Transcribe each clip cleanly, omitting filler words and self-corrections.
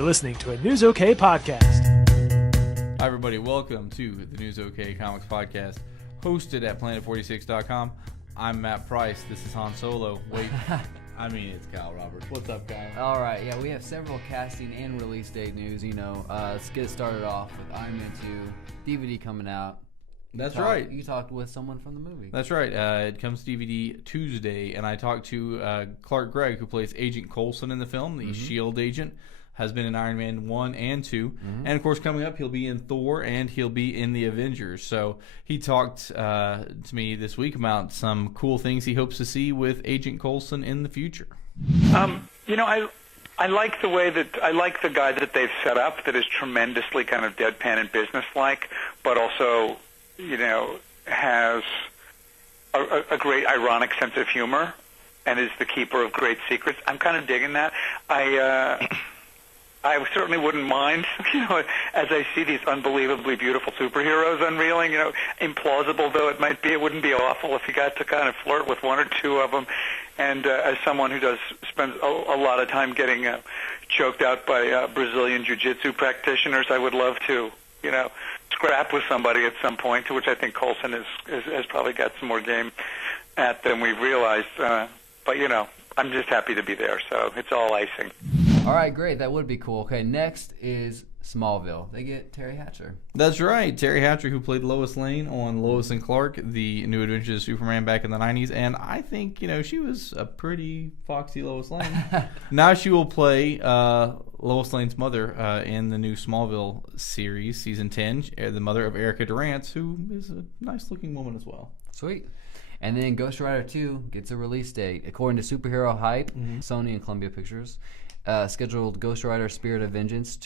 You're listening to a News OK podcast. Hi, everybody. Welcome to the News OK Comics Podcast, hosted at planet46.com. I'm Matt Price. This is Han Solo. Wait, it's Kyle Roberts. What's up, Kyle? All right, yeah, we have several casting and release date news. Let's get started off with Iron Man 2 DVD coming out. That's right. You talked with someone from the movie. That's right. It comes to DVD Tuesday, and I talked to Clark Gregg, who plays Agent Coulson in the film, the S.H.I.E.L.D. agent. Has been in Iron Man 1 and 2. And, of course, coming up, he'll be in Thor and he'll be in the Avengers. So he talked to me this week about some cool things he hopes to see with Agent Coulson in the future. I like the way that I like the guy that they've set up that is tremendously kind of deadpan and businesslike, but also, has a great ironic sense of humor and is the keeper of great secrets. I'm kind of digging that. I certainly wouldn't mind, as I see these unbelievably beautiful superheroes unveiling, implausible though it might be, it wouldn't be awful if you got to kind of flirt with one or two of them. And as someone who spends a lot of time getting choked out by Brazilian jiu-jitsu practitioners, I would love to, scrap with somebody at some point, to which I think Coulson has probably got some more game at than we've realized. But, I'm just happy to be there, so it's all icing. All right, great. That would be cool. Okay, next is Smallville. They get Teri Hatcher. That's right. Teri Hatcher, who played Lois Lane on Lois and Clark, the New Adventures of Superman back in the 90s. And I think, she was a pretty foxy Lois Lane. Now she will play Lois Lane's mother in the new Smallville series, Season 10, the mother of Erica Durant, who is a nice-looking woman as well. Sweet. And then Ghost Rider 2 gets a release date. According to Superhero Hype, Sony and Columbia Pictures, scheduled Ghost Rider Spirit of Vengeance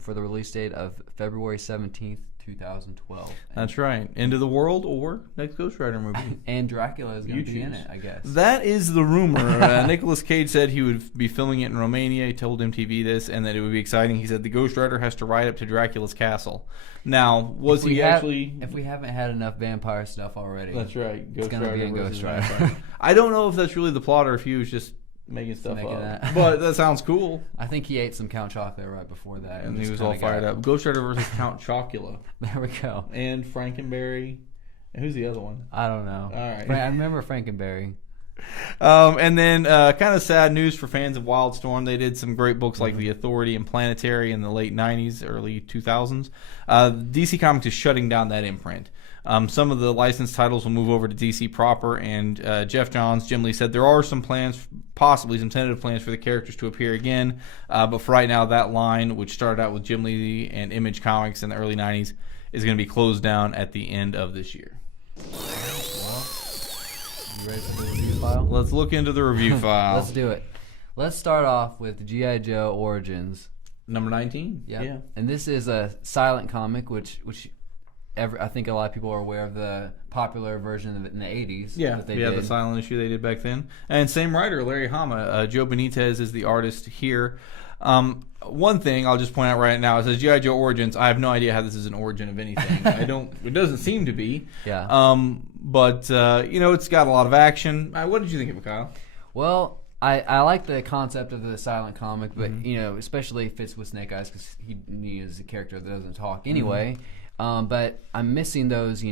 for the release date of February 17th, 2012. That's right. End of the World or next Ghost Rider movie. And Dracula is going to be in it, I guess. That is the rumor. Nicolas Cage said he would be filming it in Romania. He told MTV this, and that it would be exciting. He said the Ghost Rider has to ride up to Dracula's castle. Now, if we haven't had enough vampire stuff already. That's right. It's going to be in Ghost Rider. I don't know if that's really the plot or if he was just making stuff up. But that sounds cool. I think he ate some Count Chocula right before that. And he was all fired up. Ghost Rider versus Count Chocula. There we go. And Frankenberry. And who's the other one? I don't know. All right. I remember Frankenberry. And then kind of sad news for fans of Wildstorm. They did some great books like The Authority and Planetary in the late 90s, early 2000s. DC Comics is shutting down that imprint. Some of the licensed titles will move over to DC proper, and Jeff Johns, Jim Lee said there are some plans, possibly some tentative plans for the characters to appear again. But for right now, that line, which started out with Jim Lee and Image Comics in the early 90s, is going to be closed down at the end of this year. You ready for the review file? Let's look into the review file. Let's do it. Let's start off with G.I. Joe Origins. Number 19? Yeah. And this is a silent comic, which I think a lot of people are aware of the popular version of it in the 80s. Yeah, the silent issue they did back then. And same writer, Larry Hama. Joe Benitez is the artist here. One thing I'll just point out right now, it says G.I. Joe Origins. I have no idea how this is an origin of anything. It doesn't seem to be. Yeah. But it's got a lot of action. What did you think of it, Kyle? Well, I like the concept of the silent comic, but, especially if it's with Snake Eyes, because he is a character that doesn't talk anyway. But I'm missing those,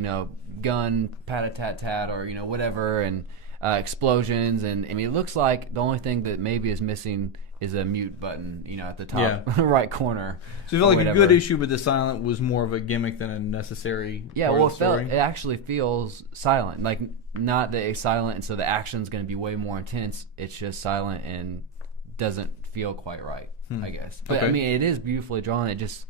gun, pat-a-tat-tat, or, whatever, and explosions. And, it looks like the only thing that maybe is missing is a mute button, at the top right corner. So you felt like a good issue, but the silent was more of a gimmick than a necessary part of the story? It actually feels silent. Like, not that it's silent, and so the action's going to be way more intense. It's just silent and doesn't feel quite right, I guess. But, okay. It is beautifully drawn. It just...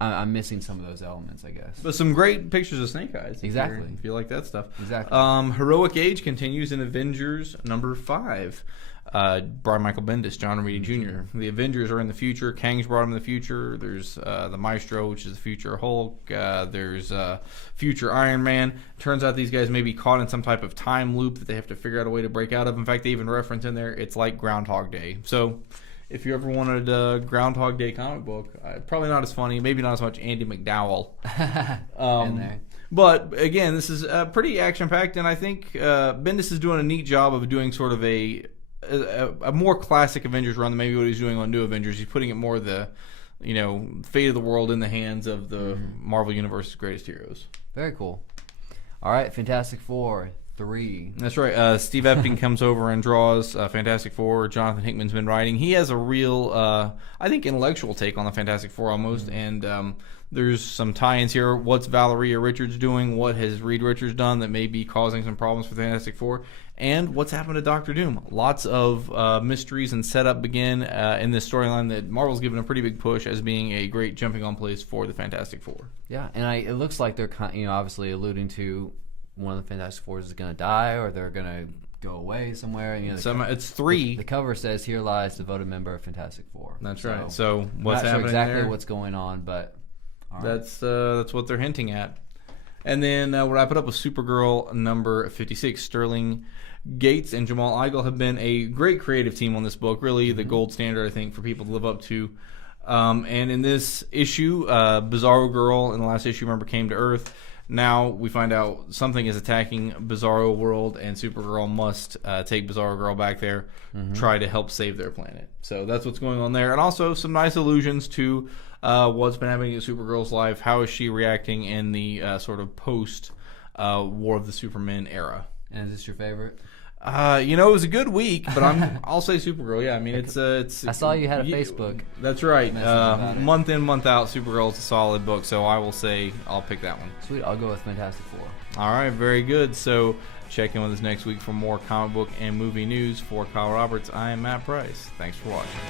I'm missing some of those elements, I guess. But some great pictures of Snake Eyes. Exactly. If you like that stuff. Exactly. Heroic Age continues in Avengers number 5. Brian Michael Bendis, John Romita Jr. The Avengers are in the future. Kang's brought him in the future. There's the Maestro, which is the future Hulk. There's future Iron Man. Turns out these guys may be caught in some type of time loop that they have to figure out a way to break out of. In fact, they even reference in there, it's like Groundhog Day. So... if you ever wanted a Groundhog Day comic book, probably not as funny, maybe not as much Andy McDowell. In there. But, again, this is pretty action-packed, and I think Bendis is doing a neat job of doing sort of a a more classic Avengers run than maybe what he's doing on New Avengers. He's putting it more the, fate of the world in the hands of the Marvel Universe's greatest heroes. Very cool. All right, Fantastic Four 3. That's right. Steve Epting comes over and draws Fantastic Four. Jonathan Hickman's been writing. He has a real, I think, intellectual take on the Fantastic Four almost, and there's some tie-ins here. What's Valeria Richards doing? What has Reed Richards done that may be causing some problems for Fantastic Four? And what's happened to Doctor Doom? Lots of mysteries and setup begin in this storyline that Marvel's given a pretty big push as being a great jumping-on place for the Fantastic Four. Yeah, and it looks like they're obviously alluding to one of the Fantastic Four is going to die or they're going to go away somewhere. It's 3. The cover says, "Here lies devoted member of Fantastic Four." That's right. So what's I'm not happening sure exactly there? what's going on, but all right. That's what they're hinting at. And then we'll wrap it up with Supergirl number 56. Sterling Gates and Jamal Igle have been a great creative team on this book. Really the gold standard, I think, for people to live up to. And in this issue, Bizarro Girl in the last issue, remember, came to Earth. Now we find out something is attacking Bizarro World, and Supergirl must take Bizarro Girl back there, try to help save their planet. So that's what's going on there. And also some nice allusions to what's been happening in Supergirl's life. How is she reacting in the sort of post-War of the Supermen era? And is this your favorite? It was a good week, but I'll say Supergirl. Yeah, I mean it's. I saw you had a Facebook. That's right. Month in, month out, Supergirl's a solid book, so I will say I'll pick that one. Sweet, I'll go with Fantastic Four. All right, very good. So check in with us next week for more comic book and movie news. For Kyle Roberts, I am Matt Price. Thanks for watching.